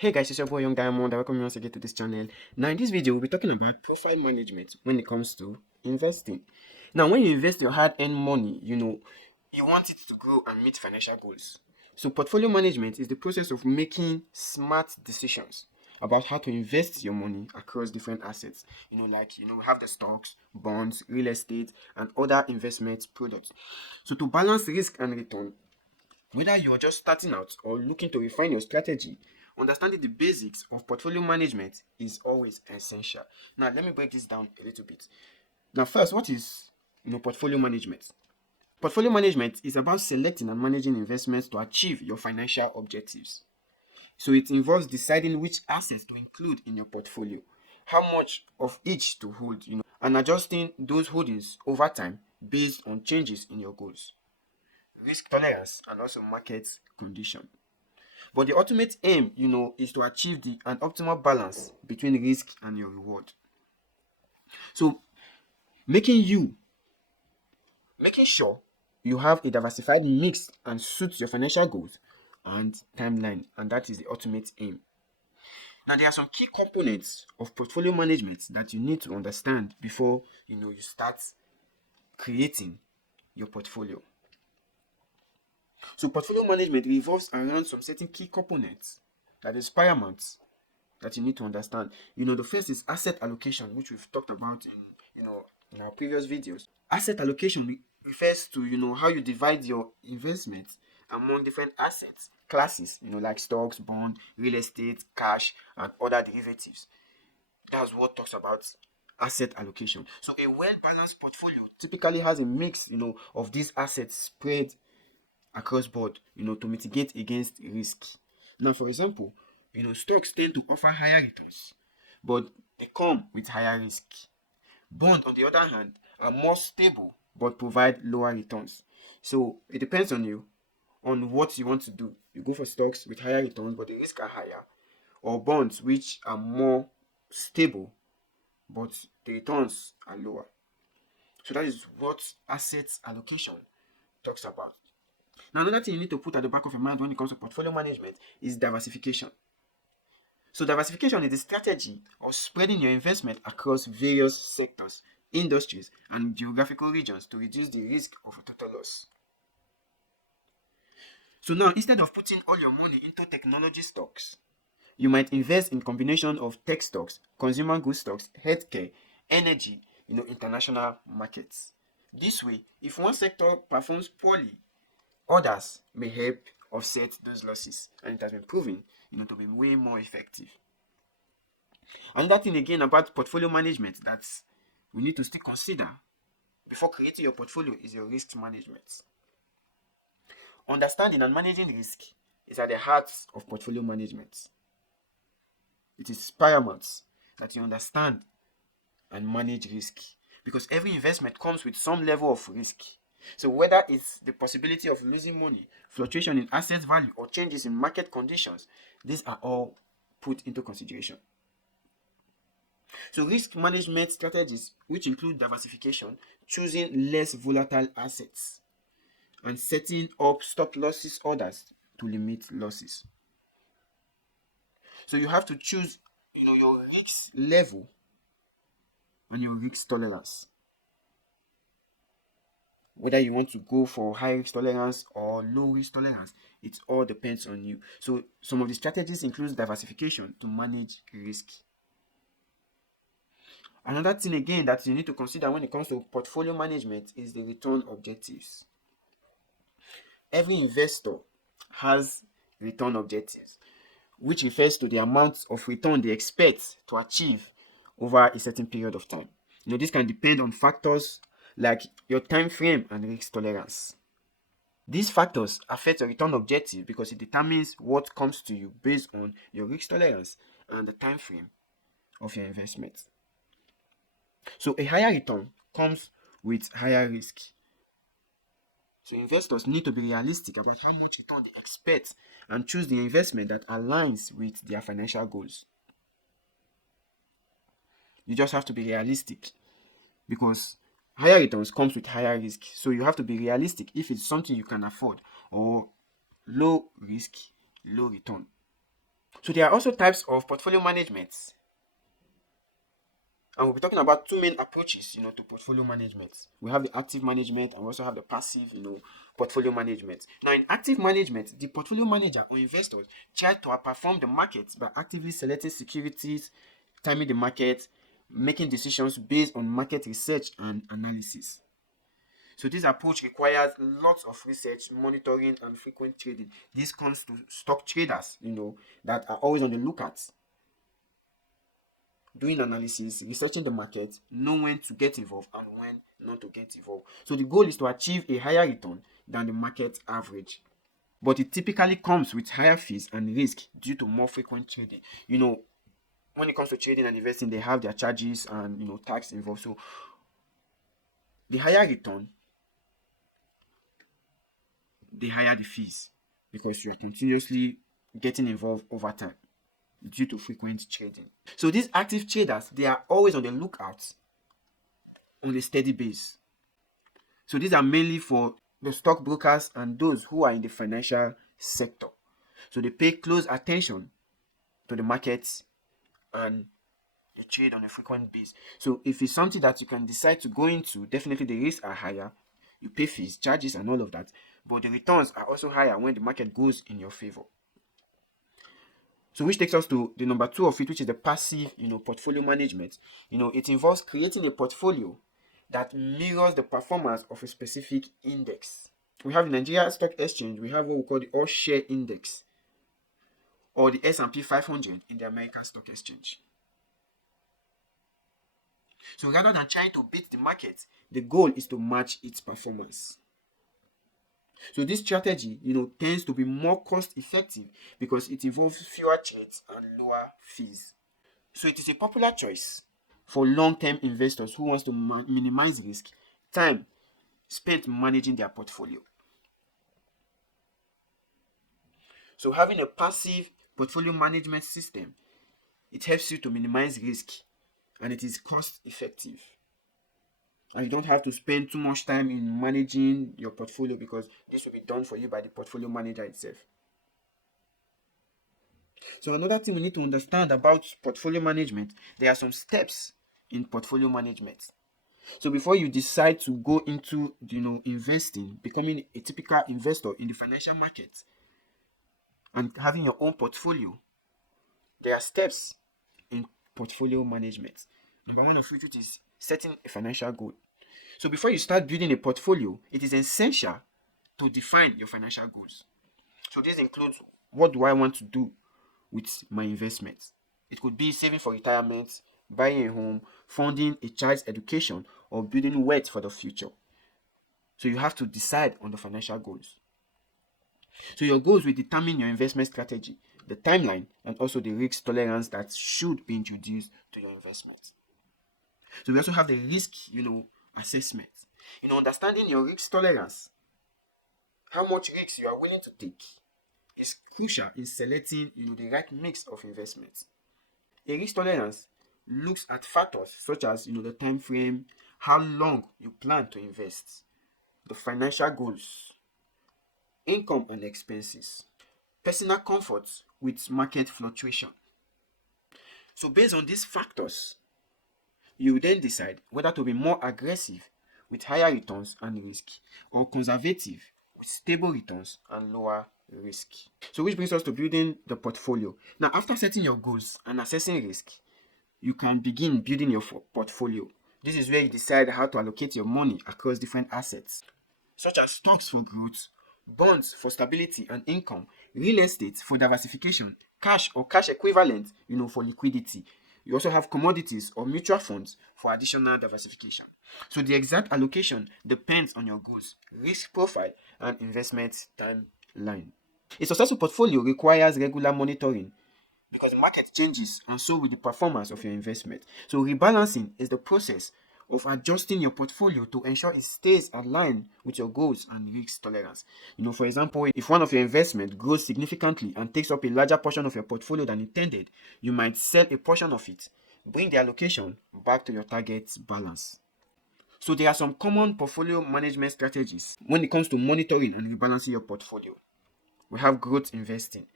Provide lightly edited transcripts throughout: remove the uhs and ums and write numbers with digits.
Hey guys, it's your boy Young Diamond. I welcome you once again to this channel. Now, in this video, we'll be talking about profile management when it comes to investing. Now, when you invest your hard-earned money, you want it to grow and meet financial goals. So, portfolio management is the process of making smart decisions about how to invest your money across different assets. We have the stocks, bonds, real estate, and other investment products. So, to balance risk and return, whether you're just starting out or looking to refine your strategy, understanding the basics of portfolio management is always essential. Now, let me break this down a little bit. Now, first, what is portfolio management? Portfolio management is about selecting and managing investments to achieve your financial objectives. So it involves deciding which assets to include in your portfolio, how much of each to hold, and adjusting those holdings over time based on changes in your goals, risk tolerance, and also market condition. But the ultimate aim, is to achieve an optimal balance between risk and your reward. So making sure you have a diversified mix and suits your financial goals and timeline, and that is the ultimate aim. Now, there are some key components of portfolio management that you need to understand before you start creating your portfolio. So portfolio management revolves around some certain key components that is paramount that you need to understand. The first is asset allocation, which we've talked about in our previous videos. Asset allocation refers to how you divide your investments among different assets classes, like stocks, bond, real estate, cash, and other derivatives. That's what talks about asset allocation. So a well-balanced portfolio typically has a mix, of these assets spread across board, to mitigate against risk. Now, for example, stocks tend to offer higher returns, but they come with higher risk. Bonds, on the other hand, are more stable but provide lower returns. So it depends on you, on what you want to do. You go for stocks with higher returns, but the risks are higher, or bonds which are more stable but the returns are lower. So that is what asset allocation talks about. Now, another thing you need to put at the back of your mind when it comes to portfolio management is diversification. So, diversification is the strategy of spreading your investment across various sectors, industries, and geographical regions to reduce the risk of a total loss. So, now instead of putting all your money into technology stocks, you might invest in combination of tech stocks, consumer goods stocks, healthcare, energy, international markets. This way, if one sector performs poorly, others may help offset those losses, and it has been proven, to be way more effective. Another thing again about portfolio management that we need to still consider before creating your portfolio is your risk management. Understanding and managing risk is at the heart of portfolio management. It is paramount that you understand and manage risk, because every investment comes with some level of risk. So whether it's the possibility of losing money, fluctuation in asset value, or changes in market conditions, these are all put into consideration. So risk management strategies, which include diversification, choosing less volatile assets, and setting up stop losses orders to limit losses. So you have to choose your risk level and your risk tolerance. Whether you want to go for high risk tolerance or low risk tolerance, it all depends on you. So some of the strategies include diversification to manage risk. Another thing again that you need to consider when it comes to portfolio management is the return objectives. Every investor has return objectives, which refers to the amount of return they expect to achieve over a certain period of time. This can depend on factors like your time frame and risk tolerance. These factors affect your return objective because it determines what comes to you based on your risk tolerance and the time frame of your investment. So a higher return comes with higher risk. So investors need to be realistic about how much return they expect and choose the investment that aligns with their financial goals. You just have to be realistic, because higher returns comes with higher risk. So you have to be realistic if it's something you can afford, or low risk, low return. So there are also types of portfolio management. And we'll be talking about two main approaches, to portfolio management. We have the active management and we also have the passive, portfolio management. Now, in active management, the portfolio manager or investors try to outperform the market by actively selecting securities, timing the market, making decisions based on market research and analysis. So this approach requires lots of research, monitoring, and frequent trading. This comes to stock traders, that are always on the lookout, doing analysis, researching the market, know when to get involved and when not to get involved. So the goal is to achieve a higher return than the market average. But it typically comes with higher fees and risk due to more frequent trading. When it comes to trading and investing, they have their charges and tax involved. So the higher return, the higher the fees, because you are continuously getting involved over time due to frequent trading. So these active traders, they are always on the lookout on a steady base. So these are mainly for the stockbrokers and those who are in the financial sector. So they pay close attention to the markets and you trade on a frequent base. So if it's something that you can decide to go into, definitely the risks are higher. You pay fees, charges, and all of that. But the returns are also higher when the market goes in your favor. So which takes us to the number 2 of it, which is the passive, portfolio management. It involves creating a portfolio that mirrors the performance of a specific index. We have the Nigeria Stock Exchange, we have what we call the All Share Index or the S&P 500 in the American Stock Exchange. So rather than trying to beat the market, the goal is to match its performance. So this strategy, tends to be more cost effective because it involves fewer trades and lower fees. So it is a popular choice for long-term investors who wants to minimize risk, time spent managing their portfolio. So having a passive portfolio management system, it helps you to minimize risk and it is cost effective. And you don't have to spend too much time in managing your portfolio because this will be done for you by the portfolio manager itself. So another thing we need to understand about portfolio management, there are some steps in portfolio management. So before you decide to go into, investing, becoming a typical investor in the financial market and having your own portfolio, there are steps in portfolio management. Number 1 of which is setting a financial goal. So before you start building a portfolio, it is essential to define your financial goals. So this includes, what do I want to do with my investments? It could be saving for retirement, buying a home, funding a child's education, or building wealth for the future. So you have to decide on the financial goals. So your goals will determine your investment strategy, the timeline, and also the risk tolerance that should be introduced to your investment. So we also have the risk, assessment. Understanding your risk tolerance, how much risk you are willing to take, is crucial in selecting, the right mix of investments. A risk tolerance looks at factors such as, the time frame, how long you plan to invest, the financial goals, income and expenses, personal comfort with market fluctuation. So based on these factors, you will then decide whether to be more aggressive with higher returns and risk or conservative with stable returns and lower risk. So which brings us to building the portfolio. Now, after setting your goals and assessing risk, you can begin building your portfolio. This is where you decide how to allocate your money across different assets, such as stocks for growth, bonds for stability and income, real estate for diversification, cash or cash equivalent, for liquidity. You also have commodities or mutual funds for additional diversification. So the exact allocation depends on your goals, risk profile, and investment timeline. A successful portfolio requires regular monitoring because the market changes and so will the performance of your investment. So rebalancing is the process of adjusting your portfolio to ensure it stays aligned with your goals and risk tolerance. For example, if one of your investments grows significantly and takes up a larger portion of your portfolio than intended, you might sell a portion of it, bring the allocation back to your target balance. So there are some common portfolio management strategies when it comes to monitoring and rebalancing your portfolio. We have growth investing.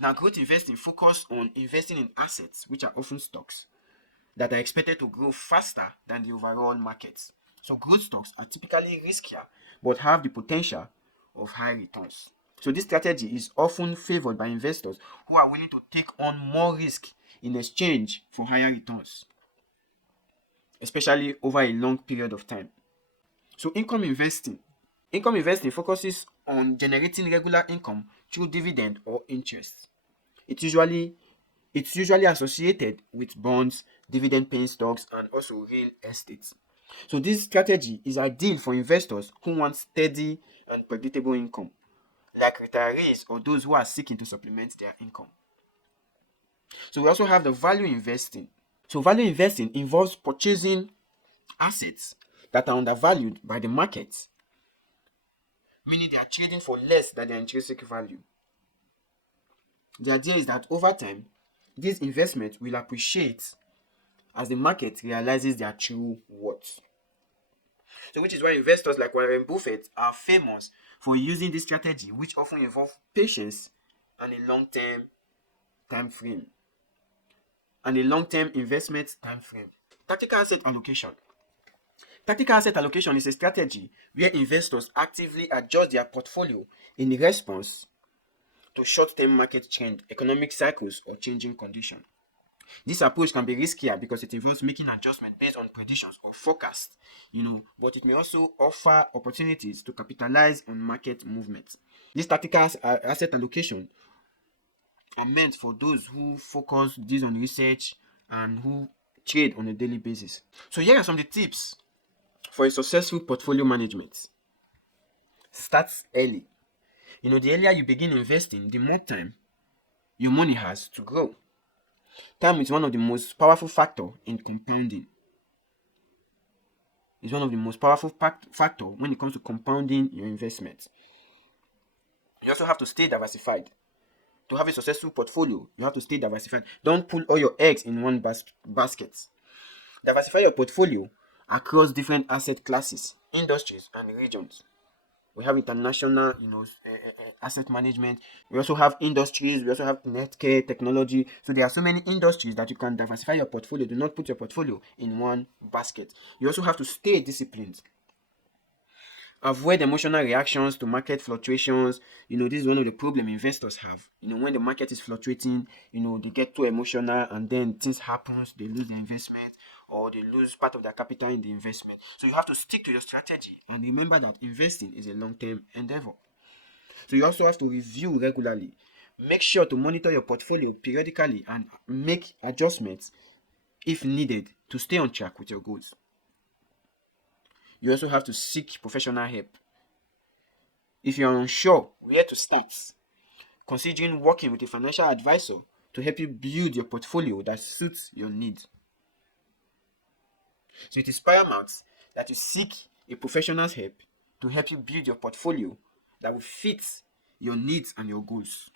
Now, growth investing focus on investing in assets, which are often stocks, that are expected to grow faster than the overall market. So growth stocks are typically riskier but have the potential of high returns. So this strategy is often favored by investors who are willing to take on more risk in exchange for higher returns, especially over a long period of time. So income investing. Income investing focuses on generating regular income through dividend or interest. It usually it's usually associated with bonds, dividend paying stocks, and also real estate. So this strategy is ideal for investors who want steady and predictable income, like retirees or those who are seeking to supplement their income. So we also have the value investing. So value investing involves purchasing assets that are undervalued by the market, meaning they are trading for less than their intrinsic value. The idea is that over time, these investments will appreciate as the market realizes their true worth. So, which is why investors like Warren Buffett are famous for using this strategy, which often involve patience and a long-term time frame and a long-term investment time frame. Tactical asset allocation. Tactical asset allocation is a strategy where investors actively adjust their portfolio in response to short-term market trend, economic cycles, or changing conditions. This approach can be riskier because it involves making adjustments based on predictions or forecasts, but it may also offer opportunities to capitalize on market movements. This tactical asset allocation are meant for those who focus this on research and who trade on a daily basis. So here are some of the tips for a successful portfolio management. Start early. The earlier you begin investing, the more time your money has to grow. Time is one of the most powerful factors in compounding. It's one of the most powerful factor when it comes to compounding your investment. You also have to stay diversified. To have a successful portfolio, you have to stay diversified. Don't put all your eggs in one basket. Diversify your portfolio across different asset classes, industries, and regions. We have international, asset management. We also have industries. We also have healthcare, technology. So there are so many industries that you can diversify your portfolio. Do not put your portfolio in one basket. You also have to stay disciplined. Avoid emotional reactions to market fluctuations. This is one of the problem investors have. When the market is fluctuating, they get too emotional and then things happens, they lose the investment or they lose part of their capital in the investment. So you have to stick to your strategy and remember that investing is a long-term endeavor. So you also have to review regularly. Make sure to monitor your portfolio periodically and make adjustments if needed to stay on track with your goals. You also have to seek professional help. If you are unsure where to start, considering working with a financial advisor to help you build your portfolio that suits your needs. So it is paramount that you seek a professional's help to help you build your portfolio that will fit your needs and your goals.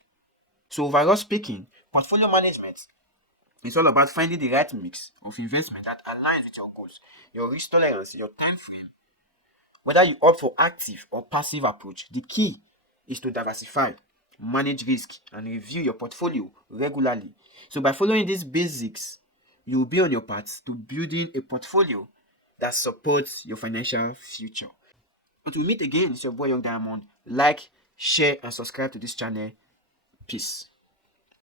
So overall speaking, portfolio management is all about finding the right mix of investment that aligns with your goals, your risk tolerance, your time frame. Whether you opt for active or passive approach, the key is to diversify, manage risk, and review your portfolio regularly. So by following these basics, you will be on your path to building a portfolio that supports your financial future. Until we meet again, it's your boy Young Diamond. Like, share, and subscribe to this channel. Peace.